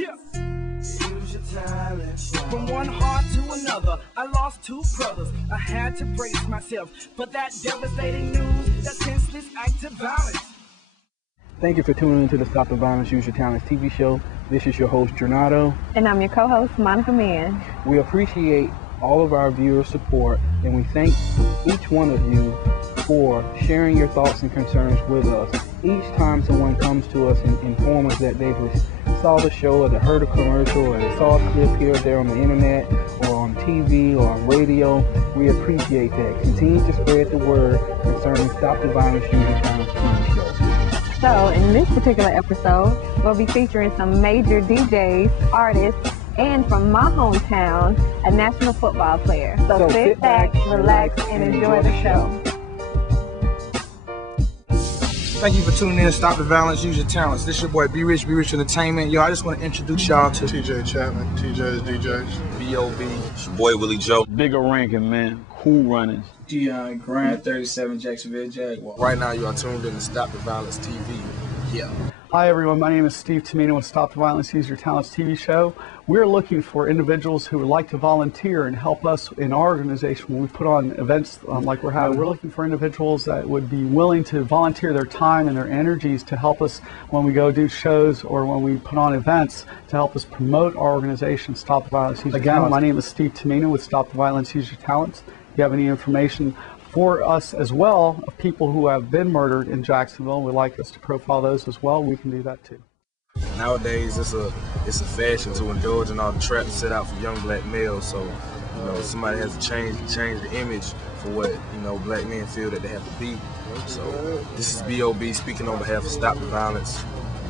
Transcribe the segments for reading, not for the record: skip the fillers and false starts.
Yeah. Use your talent. From one heart to another, I lost 2 brothers. I had to brace myself for that devastating news, that senseless act of violence. Thank you for tuning into the Stop the Violence, Use Your Talents TV show. This is your host, Jornado. And I'm your co-host, Monica Mann. We appreciate all of our viewers' support, and we thank each one of you for sharing your thoughts and concerns with us. Each time someone comes to us and informs us that they saw the show or they heard a commercial or they saw a clip here or there on the internet or on TV or on radio, we appreciate that. Continue to spread the word concerning Stop the Violence, Use Your Talents TV show. So in this particular episode, we'll be featuring some major DJs, artists, and from my hometown, a national football player. So sit back, relax, and enjoy the show. Thank you for tuning in to Stop the Violence, Use Your Talents. This is your boy B Rich Entertainment. Yo, I just want to introduce y'all to TJ Chapmen, TJ's DJs. B.O.B. It's your boy Willie Joe. Bigga Rankens, man. Cool Runnings. Deon Grant, 37 Jacksonville Jaguars. Right now, you are tuned in to Stop the Violence TV. Yeah. Hi everyone, my name is Steve Tomino with Stop the Violence, Use Your Talents TV show. We're looking for individuals who would like to volunteer and help us in our organization when we put on events like we're having. We're looking for individuals that would be willing to volunteer their time and their energies to help us when we go do shows or when we put on events to help us promote our organization, Stop the Violence, Use Your Talents. Again, my name is Steve Tomino with Stop the Violence, Use Your Talents. If you have any information for us as well of people who have been murdered in Jacksonville, we'd like us to profile those as well. We can do that too. Nowadays, it's a fashion to indulge in all the traps set out for young black males. So, you know, somebody has to change the image for what, you know, black men feel that they have to be. So, this is B.O.B. speaking on behalf of Stop the Violence.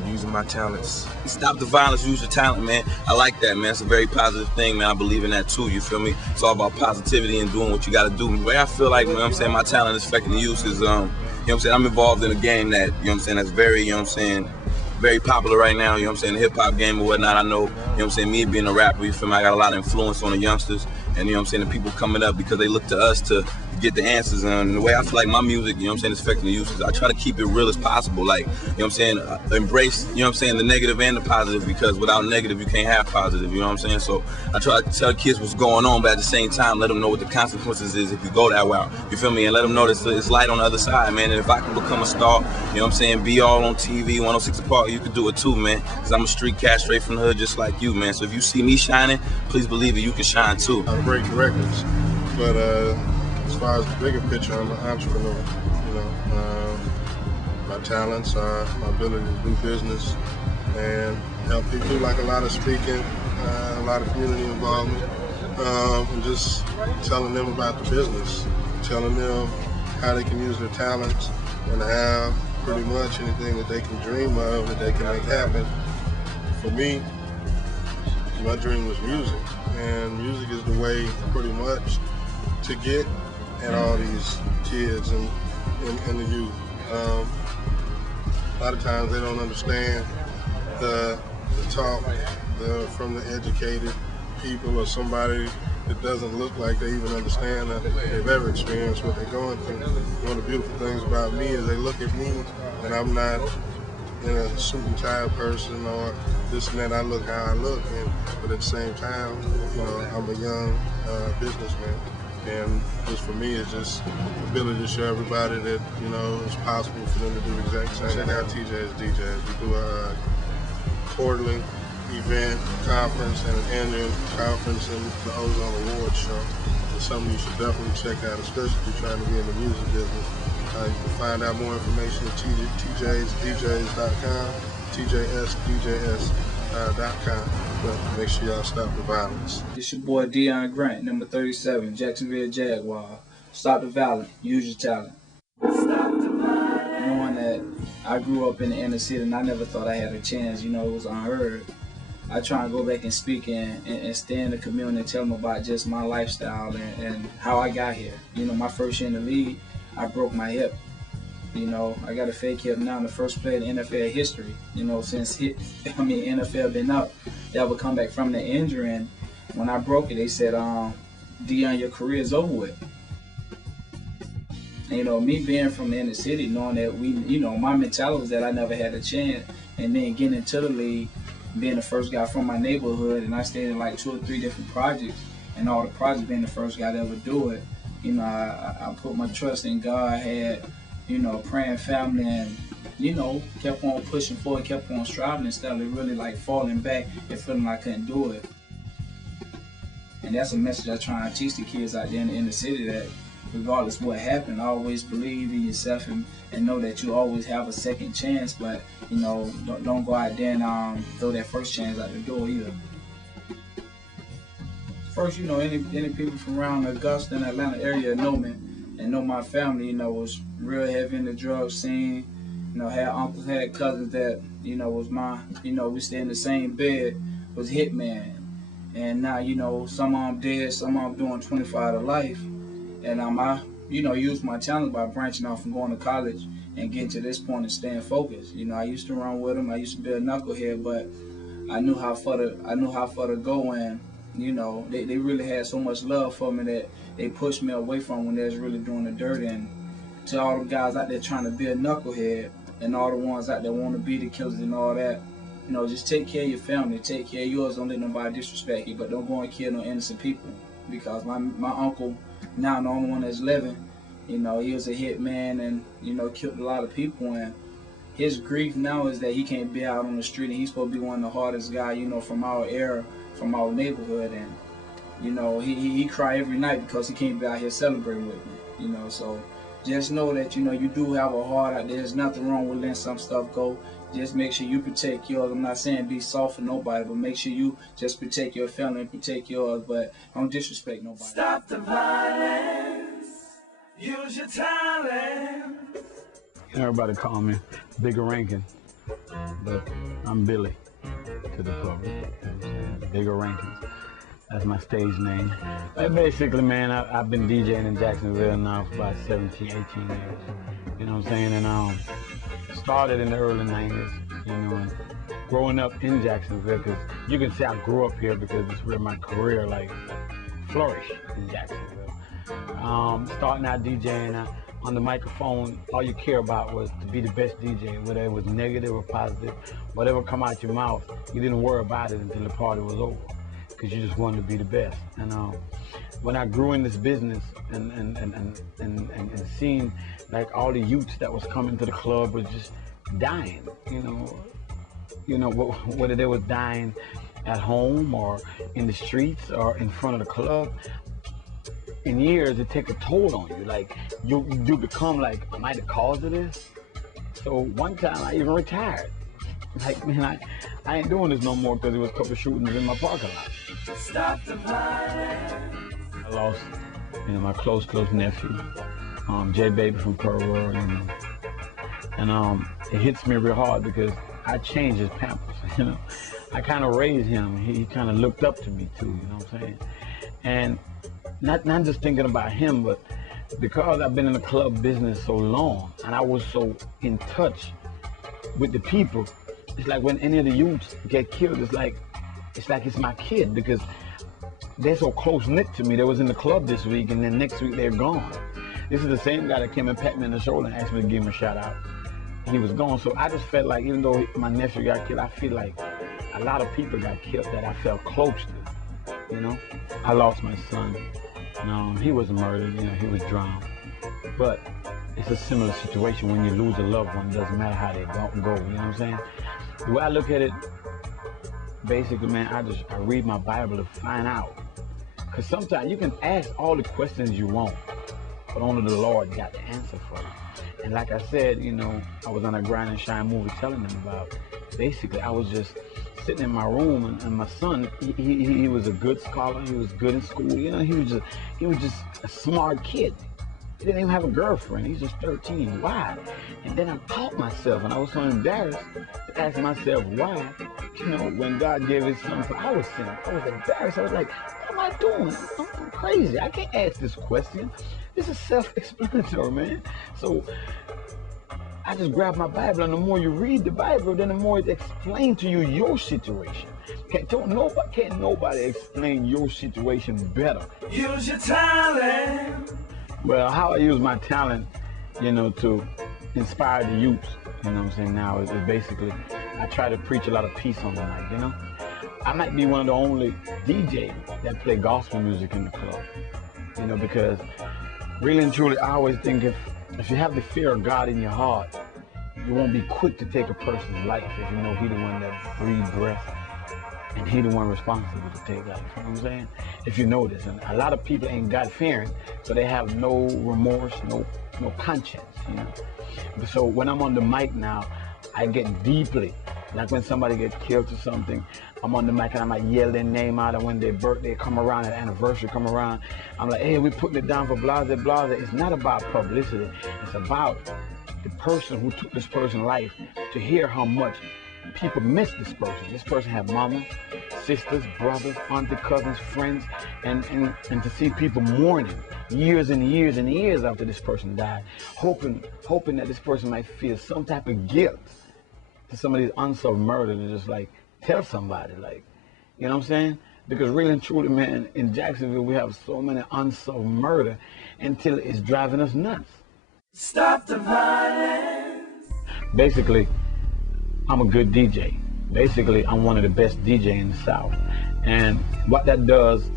Using my talents. Stop the violence, use your talent, man. I like that, man. It's a very positive thing, man. I believe in that too, you feel me? It's all about positivity and doing what you gotta do. The way I feel like, you know what I'm saying, my talent is affecting the youth is, you know what I'm saying, I'm involved in a game that, you know what I'm saying, that's very, you know what I'm saying, very popular right now, you know what I'm saying, the hip-hop game or whatnot. I know, you know what I'm saying, me being a rapper, you feel me, I got a lot of influence on the youngsters and, you know what I'm saying, the people coming up because they look to us to get the answers. And the way I feel like my music, you know what I'm saying, is affecting the youth is I try to keep it real as possible. Like, you know what I'm saying, embrace, you know what I'm saying, the negative and the positive, because without negative, you can't have positive, you know what I'm saying? So I try to tell kids what's going on, but at the same time, let them know what the consequences is if you go that route, you feel me? And let them know that it's light on the other side, man. And if I can become a star, you know what I'm saying, be all on TV, 106 Park, you can do it too, man. Because I'm a street cat straight from the hood just like you, man. So if you see me shining, please believe it, you can shine too. I break records, but as far as the bigger picture, I'm an entrepreneur. You know, my talents are my ability to do business and help people. Do like a lot of speaking, a lot of community involvement, and just telling them about the business, telling them how they can use their talents and have pretty much anything that they can dream of that they can make happen. For me, my dream was music, and music is the way pretty much to get at all these kids and the youth. A lot of times they don't understand the talk from the educated people or somebody that doesn't look like they even understand that they've ever experienced what they're going through. One of the beautiful things about me is they look at me and I'm not in a suit and tie person or this and that. I look how I look, but at the same time, you know, I'm a young businessman. And just for me, it's just the ability to show everybody that, you know, it's possible for them to do the exact same. Check out TJ's DJs. We do a quarterly event, conference, and an annual conference and the Ozone Awards show. It's something you should definitely check out, especially if you're trying to be in the music business. You can find out more information at tjsdjs.com, tjsdjs.com. But make sure y'all stop the violence. It's your boy Deon Grant, number 37, Jacksonville Jaguars. Stop the violence, use your talent. Stop the violence. Knowing that I grew up in the inner city and I never thought I had a chance, you know, it was unheard. I try and go back and speak and stay in the community and tell them about just my lifestyle and how I got here. You know, my first year in the league, I broke my hip. You know, I got a fake hip now. I'm the first player in NFL history, you know, since NFL been up, that would come back from the injury. And when I broke it, they said, Deon, your career is over with. And, you know, me being from the inner city, knowing that my mentality was that I never had a chance, and then getting into the league, being the first guy from my neighborhood, and I stayed in like 2 or 3 different projects, and all the projects being the first guy to ever do it, you know, I put my trust in God, had, you know, a praying family, and, you know, kept on pushing forward, kept on striving instead of really like falling back and feeling like I couldn't do it. And that's a message I try and teach the kids out there in the inner city, that regardless of what happened, always believe in yourself and know that you always have a second chance, but, you know, don't go out there and throw that first chance out the door either. First, you know, any people from around Augusta and Atlanta area know me and know my family, you know, was real heavy in the drug scene. You know, had uncles, had cousins that, you know, was my, you know, we stay in the same bed, was hitman. And now, you know, some of them dead, some of them doing 25 to life. And I, you know, used my talent by branching off and going to college and getting to this point and staying focused. You know, I used to run with them, I used to be a knucklehead, but I knew how far to go, and, you know, they really had so much love for me that they pushed me away from when they was really doing the dirt. And to all the guys out there trying to be a knucklehead, and all the ones out there want to be the killers and all that, you know, just take care of your family, take care of yours, don't let nobody disrespect you, but don't go and kill no innocent people. Because my uncle, now the only one that's living, you know, he was a hitman and, you know, killed a lot of people, and his grief now is that he can't be out on the street, and he's supposed to be one of the hardest guys, you know, from our era, from our neighborhood, and, you know, he cry every night because he can't be out here celebrating with me, you know. So just know that, you know, you do have a heart out there. There's nothing wrong with letting some stuff go. Just make sure you protect yours. I'm not saying be soft for nobody, but make sure you just protect your family and protect yours, but don't disrespect nobody. Stop the violence. Use your talent. Everybody call me Bigga Rankens, but I'm Billy to the public. You know what I'm saying? Bigga Rankens. That's my stage name. But basically, man, I've been DJing in Jacksonville now for about 17, 18 years. You know what I'm saying? And started in the early 90s, you know, and growing up in Jacksonville, because you can say I grew up here because it's where my career, like, flourished in Jacksonville. Starting out DJing on the microphone, all you care about was to be the best DJ, whether it was negative or positive, whatever come out your mouth, you didn't worry about it until the party was over, because you just wanted to be the best. And when I grew in this business and seeing like all the youths that was coming to the club was just dying, you know, whether they was dying at home or in the streets or in front of the club. In years, it take a toll on you. Like you become like, am I the cause of this? So one time I even retired. Like, man, I ain't doing this no more because there was a couple of shootings in my parking lot. Stop the violence. I lost, you know, my close nephew, J Baby from Pearl, you know, and it hits me real hard because I changed his pampers, you know. I kind of raised him. He kind of looked up to me too, you know what I'm saying? And not just thinking about him, but because I've been in the club business so long and I was so in touch with the people, it's like when any of the youths get killed, it's like it's my kid, because they're so close-knit to me. They was in the club this week, and then next week they're gone. This is the same guy that came and pat me on the shoulder and asked me to give him a shout out. He was gone. So I just felt like, even though my nephew got killed, I feel like a lot of people got killed that I felt close to, you know? I lost my son. He was murdered, you know, he was drowned. But it's a similar situation when you lose a loved one. It doesn't matter how they go, you know what I'm saying? The way I look at it, basically, man, I read my Bible to find out. Because sometimes you can ask all the questions you want, but only the Lord got the answer for you. And like I said, you know, I was on a Grind and Shine movie telling them about, basically, I was just sitting in my room, and my son, he was a good scholar, he was good in school, you know, he was just a smart kid. He didn't even have a girlfriend. He's just 13. Why? And then I caught myself, and I was so embarrassed to ask myself why. You know, when God gave his son for our sin, I was embarrassed. I was like, what am I doing? I'm crazy. I can't ask this question. This is self-explanatory, man. So I just grabbed my Bible, and the more you read the Bible, then the more it explains to you your situation. Can't nobody explain your situation better. Use your talent. Well, how I use my talent, you know, to inspire the youth, you know what I'm saying, now is basically, I try to preach a lot of peace on the mic, you know. I might be one of the only DJs that play gospel music in the club, you know, because really and truly, I always think if you have the fear of God in your heart, you won't be quick to take a person's life if you know He the one that breathes breath and He the one responsible to take life. You know what I'm saying? If you know this, and a lot of people ain't God-fearing, so they have no remorse, no conscience, you know. So when I'm on the mic now, I get deeply, like when somebody gets killed or something, I'm on the mic and I might yell their name out, and when their birthday come around, their anniversary come around, I'm like, hey, we're putting it down for blase, blase. It's not about publicity. It's about the person who took this person's life, to hear how much people miss this person. This person had mama, sisters, brothers, auntie, cousins, friends, and to see people mourning years and years and years after this person died, hoping that this person might feel some type of guilt to some of these unsolved murders, and just like tell somebody, like, you know what I'm saying? Because really and truly, man, in Jacksonville we have so many unsolved murder until it's driving us nuts. Stop the violence. Basically, I'm a good DJ. Basically, I'm one of the best DJs in the South. And what that does,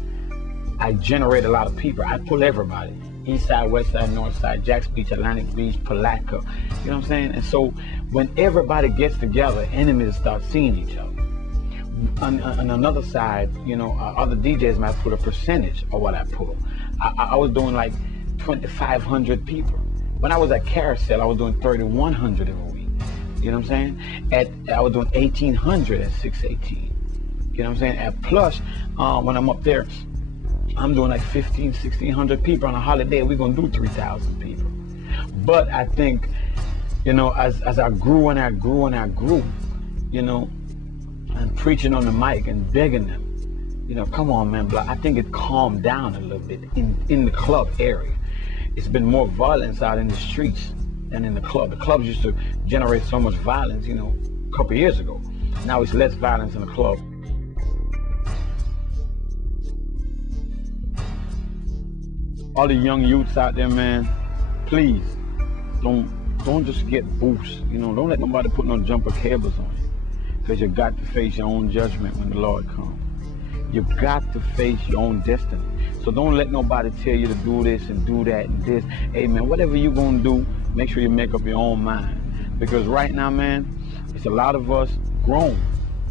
I generate a lot of people. I pull everybody. East side, west side, north side, Jacks Beach, Atlantic Beach, Palatka. You know what I'm saying? And so when everybody gets together, enemies start seeing each other. On another side, you know, other DJs might put a percentage of what I pull. I was doing like 2,500 people. When I was at Carousel, I was doing 3,100 in a week. You know what I'm saying? I was doing 1,800 at 618. You know what I'm saying? At Plush, when I'm up there, I'm doing like 1,600 people. On a holiday, we're gonna do 3,000 people. But I think, you know, as I grew and I grew and I grew, you know, and preaching on the mic and begging them, you know, come on, man, but I think it calmed down a little bit in the club area. It's been more violence out in the streets than in the club. The clubs used to generate so much violence, you know, a couple years ago. Now it's less violence in the club. All the young youths out there, man, please don't just get boosts. You know, don't let nobody put no jumper cables on you, because you got to face your own judgment when the Lord comes. You've got to face your own destiny. So don't let nobody tell you to do this and do that and this. Hey, man, whatever you're going to do, make sure you make up your own mind. Because right now, man, it's a lot of us grown.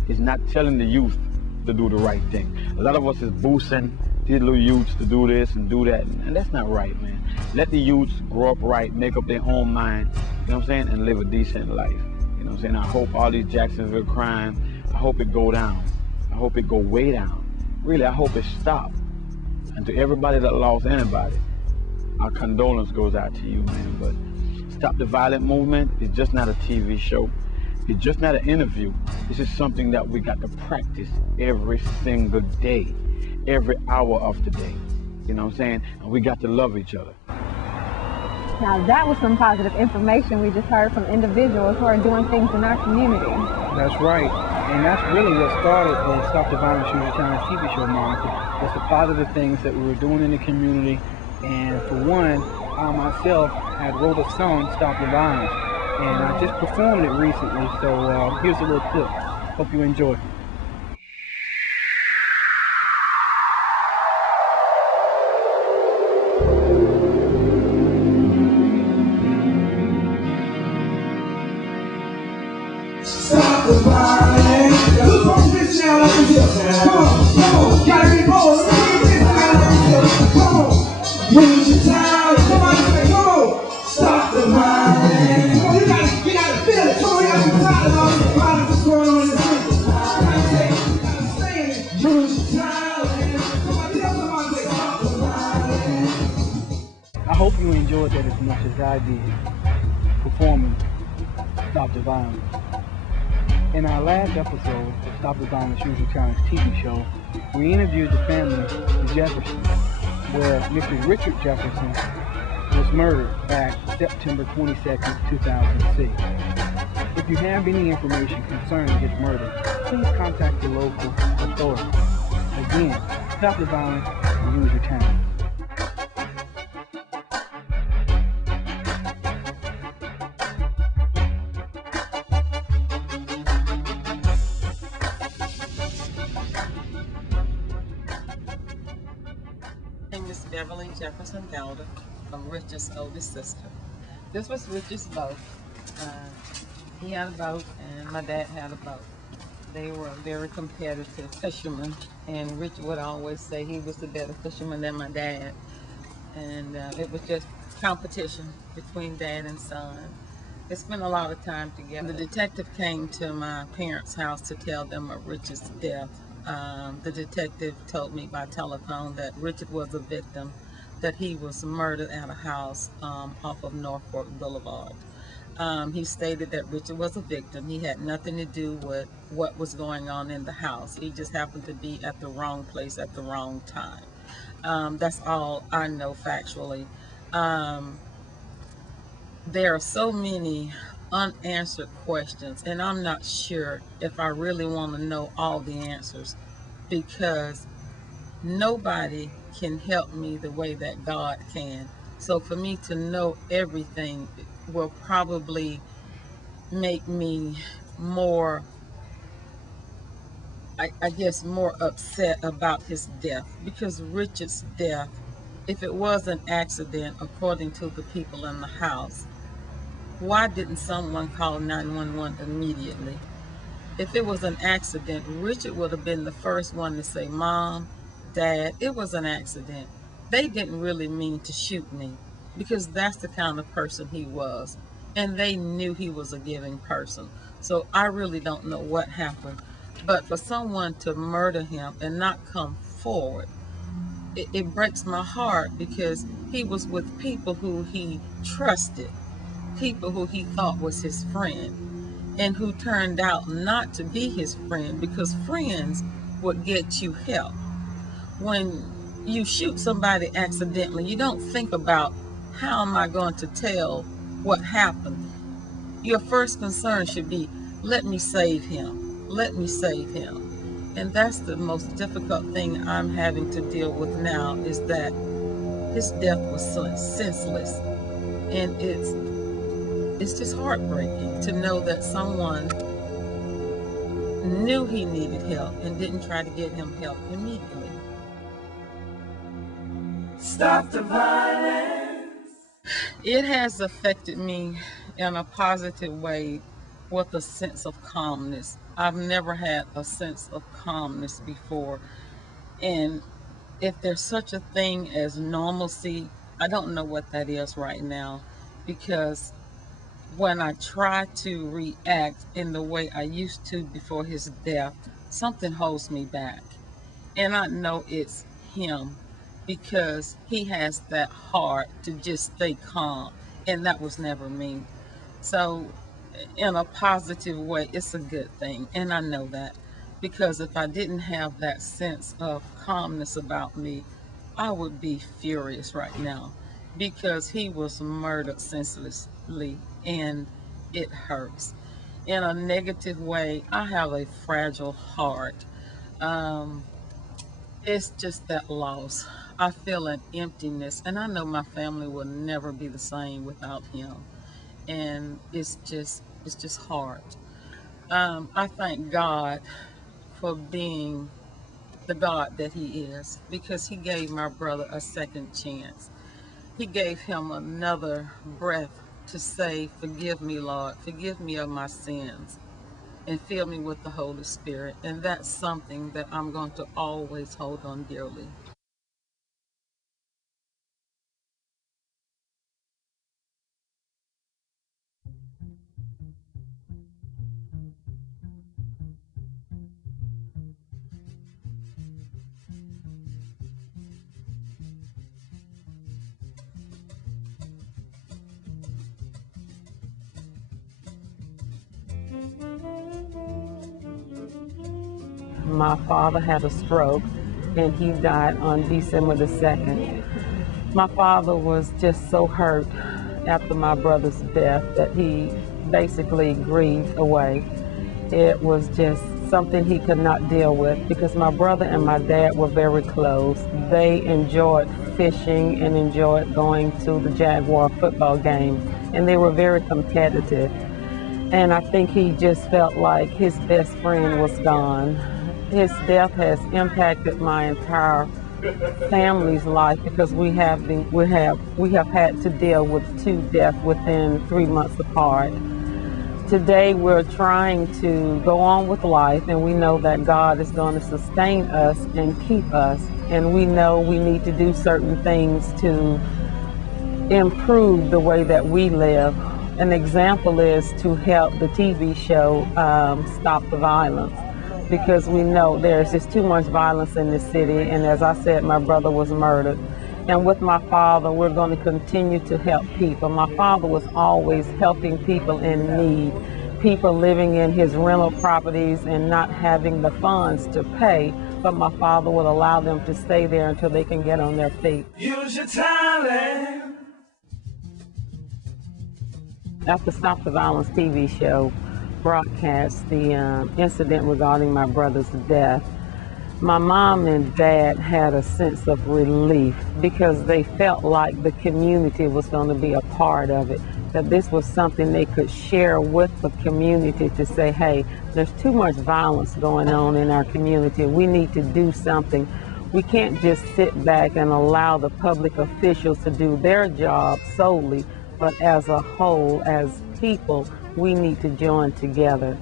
It's not telling the youth to do the right thing. A lot of us is boosting these little youths to do this and do that. And that's not right, man. Let the youths grow up right, make up their own mind, you know what I'm saying, and live a decent life. You know what I'm saying? I hope all these Jacksonville crime, I hope it go down. I hope it go way down. Really, I hope it stops. And to everybody that lost anybody, our condolence goes out to you, man. But Stop the Violent movement is just not a TV show. It's just not an interview. This is something that we got to practice every single day, every hour of the day. You know what I'm saying? And we got to love each other. Now that was some positive information we just heard from individuals who are doing things in our community. That's right. And that's really what started the Stop the Violence User Challenge TV show, Monica. That's the positive things that we were doing in the community. And for one, I myself had wrote a song, Stop the Violence. And I just performed it recently, so here's a little clip. Hope you enjoy. Stop the violence. Look on this now like a hip. Come on, gotta be bold. Look on this now like a hip. Come on, use your time. Somebody say, come on, stop the violence. Come on, you gotta feel it. Come on, you gotta be proud of all the violence that's going on in the street. You gotta say it. Use your time. Somebody tell somebody, say, stop the violence. I hope you enjoyed that as much as I did performing Stop the Violence. In our last episode of Stop the Violence User Challenge TV show, we interviewed the family of Jefferson, where Mr. Richard Jefferson was murdered back September 22nd, 2006. If you have any information concerning his murder, please contact the local authorities. Again, Stop the Violence User Challenge. Beverly Jefferson Elder. I'm Richard's oldest sister. This was Richard's boat. He had a boat and my dad had a boat. They were very competitive fishermen, and Richard would always say he was the better fisherman than my dad. And it was just competition between dad and son. They spent a lot of time together. The detective came to my parents' house to tell them of Richard's death. The detective told me by telephone that Richard was a victim, that he was murdered at a house off of Norfolk Boulevard. He stated that Richard was a victim. He had nothing to do with what was going on in the house. He just happened to be at the wrong place at the wrong time. That's all I know factually. There are so many unanswered questions, and I'm not sure if I really want to know all the answers, because nobody can help me the way that God can. So for me to know everything will probably make me more, I guess, more upset about his death, because Richard's death, if it was an accident, according to the people in the house, why didn't someone call 911 immediately? If it was an accident, Richard would have been the first one to say, Mom, Dad, it was an accident. They didn't really mean to shoot me, because that's the kind of person he was. And they knew he was a giving person. So I really don't know what happened. But for someone to murder him and not come forward, it breaks my heart, because he was with people who he trusted, people who he thought was his friend, and who turned out not to be his friend, because friends would get you help. When you shoot somebody accidentally, you don't think about, how am I going to tell what happened? Your first concern should be, let me save him. Let me save him. And that's the most difficult thing I'm having to deal with now, is that his death was senseless. And it's just heartbreaking to know that someone knew he needed help and didn't try to get him help immediately. Stop the violence. It has affected me in a positive way, with a sense of calmness. I've never had a sense of calmness before. And if there's such a thing as normalcy, I don't know what that is right now, because when I try to react in the way I used to before his death, something holds me back. And I know it's him, because he has that heart to just stay calm, and that was never me. So in a positive way, it's a good thing, and I know that, because if I didn't have that sense of calmness about me, I would be furious right now, because he was murdered senselessly, and it hurts. In a negative way, I have a fragile heart. It's just that loss. I feel an emptiness, and I know my family will never be the same without him. And it's just hard. I thank God for being the God that he is, because he gave my brother a second chance. He gave him another breath to say, forgive me, Lord, forgive me of my sins, and fill me with the Holy Spirit. And that's something that I'm going to always hold on dearly. My father had a stroke, and he died on December the 2nd. My father was just so hurt after my brother's death that he basically grieved away. It was just something he could not deal with, because my brother and my dad were very close. They enjoyed fishing and enjoyed going to the Jaguar football game, and they were very competitive. And I think he just felt like his best friend was gone. His death has impacted my entire family's life, because we have had to deal with 2 deaths within 3 months apart. Today we're trying to go on with life, and we know that God is going to sustain us and keep us, and we know we need to do certain things to improve the way that we live. An example is to help the TV show stop the violence, because we know there's just too much violence in this city, and as I said, my brother was murdered. And with my father, we're going to continue to help people. My father was always helping people in need, people living in his rental properties and not having the funds to pay, but my father would allow them to stay there until they can get on their feet. Use your talent. After Stop the Violence TV show broadcast the incident regarding my brother's death, my mom and dad had a sense of relief, because they felt like the community was going to be a part of it, that this was something they could share with the community to say, hey, there's too much violence going on in our community. We need to do something. We can't just sit back and allow the public officials to do their job solely, but as a whole, as people, we need to join together.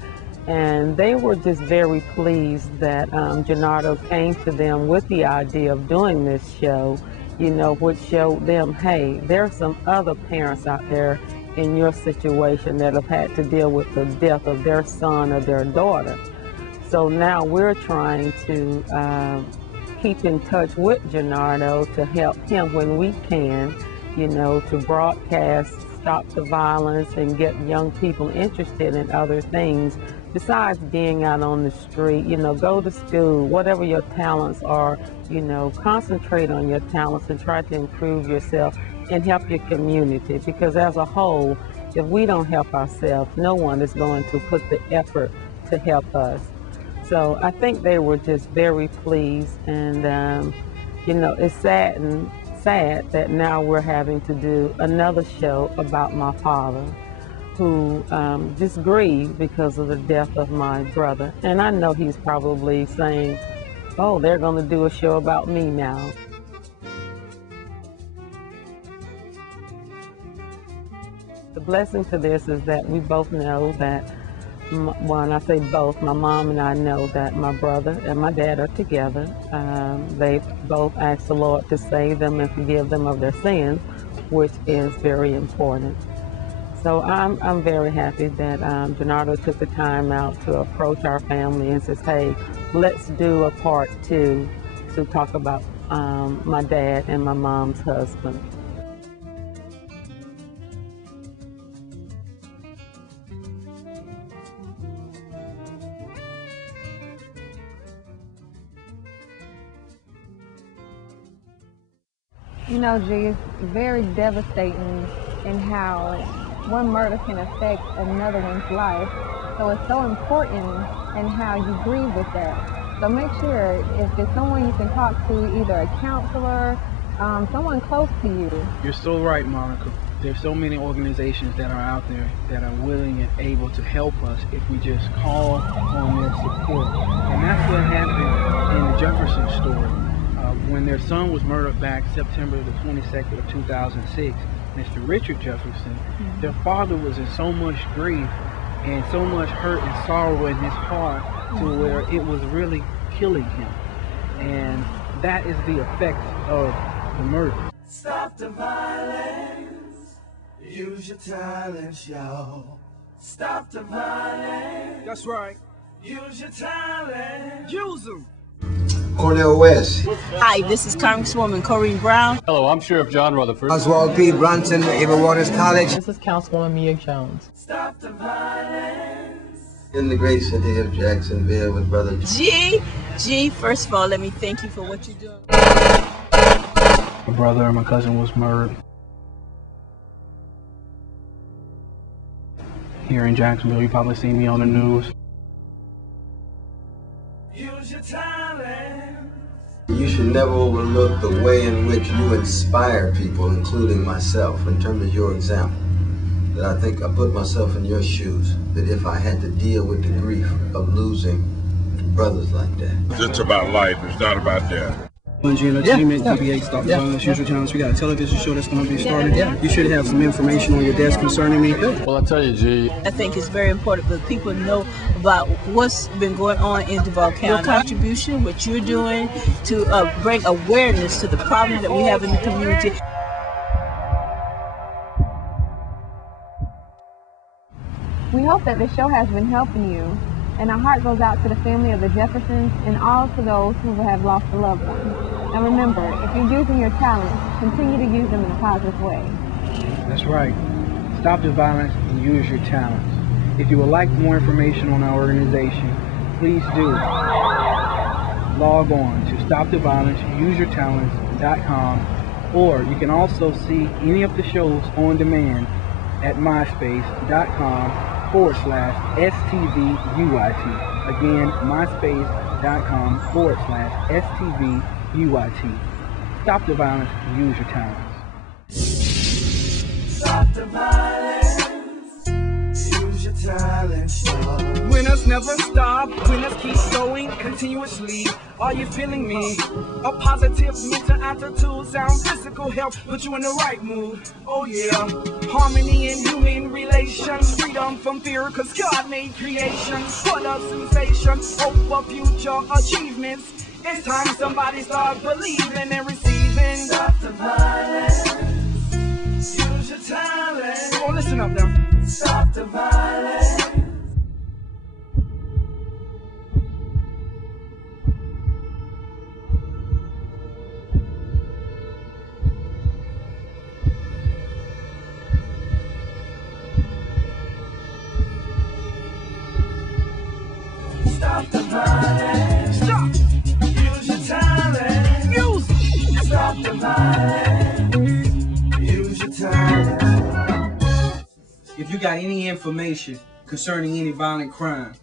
And they were just very pleased that Gennaro came to them with the idea of doing this show, you know, which showed them, hey, there's some other parents out there in your situation that have had to deal with the death of their son or their daughter. So now we're trying to keep in touch with Gennaro to help him when we can, you know, to broadcast Stop the Violence and get young people interested in other things besides being out on the street. You know, go to school, whatever your talents are, you know, concentrate on your talents and try to improve yourself and help your community, because as a whole, if we don't help ourselves, no one is going to put the effort to help us. So I think they were just very pleased, and you know, it's sad that now we're having to do another show about my father, who just grieved because of the death of my brother. And I know he's probably saying, oh, they're going to do a show about me now. The blessing to this is that we both know that, when I say both, my mom and I know that my brother and my dad are together. They both asked the Lord to save them and forgive them of their sins, which is very important. So I'm very happy that Gennaro took the time out to approach our family and says, hey, let's do a part 2 to talk about my dad and my mom's husband. You know, G, it's very devastating in how one murder can affect another one's life. So it's so important in how you grieve with that. So make sure if there's someone you can talk to, either a counselor, someone close to you. You're so right, Monica. There's so many organizations that are out there that are willing and able to help us if we just call on their support. And that's what happened in the Jefferson story. When their son was murdered back September the 22nd of 2006, Mr. Richard Jefferson, their father was in so much grief and so much hurt and sorrow in his heart to where it was really killing him. And that is the effect of the murder. Stop the violence. Use your talents, y'all. Stop the violence. That's right. Use your talents. Use them. Cornel West. Hi, this is Congresswoman Corrine Brown. Hello, I'm Sheriff John Rutherford. Oswald P. Brunson, Ava Waters College. This is Councilwoman Mia Jones. Stop the violence. In the great city of Jacksonville with Brother G, first of all, let me thank you for what you're doing. My brother and my cousin was murdered here in Jacksonville. You probably seen me on the news. Use your talent. You should never overlook the way in which you inspire people, including myself, in terms of your example. That I think I put myself in your shoes, that if I had to deal with the grief of losing brothers like that. It's about life, it's not about death. Entertainment, PBA, Stop the Violence, Usual Challenge. We got a television show that's going to be started. You should have some information on your desk concerning me. Well, I tell you, G. I think it's very important for people to know about what's been going on in Duval County. Your contribution, what you're doing to bring awareness to the problem that we have in the community. We hope that this show has been helping you, and our heart goes out to the family of the Jeffersons and all to those who have lost a loved one. And remember, if you're using your talents, continue to use them in a positive way. That's right. Stop the violence and use your talents. If you would like more information on our organization, please do log on to stoptheviolenceuseyourtalents.com, or you can also see any of the shows on demand at myspace.com/STVUIT. Again, myspace.com/STVUIT. Stop the violence and use your talents. Stop the violence, use your talents. Winners never stop, winners keep going continuously. Are you feeling me? A positive mental attitude, sound physical health, put you in the right mood. Oh yeah, harmony in human relations, freedom from fear, cause God made creation. What a sensation, hope for future achievements. It's time somebody start believing and receiving. Stop the violence, use your talent. Oh, listen up now. Stop the violence. Stop the violence. Stop. Use your talent. Use it. Stop the violence. Use your talent. If you got any information concerning any violent crime,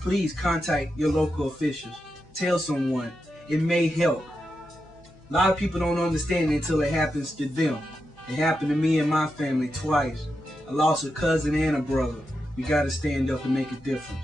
please contact your local officials. Tell someone. It may help. A lot of people don't understand it until it happens to them. It happened to me and my family twice. I lost a cousin and a brother. We got to stand up and make a difference.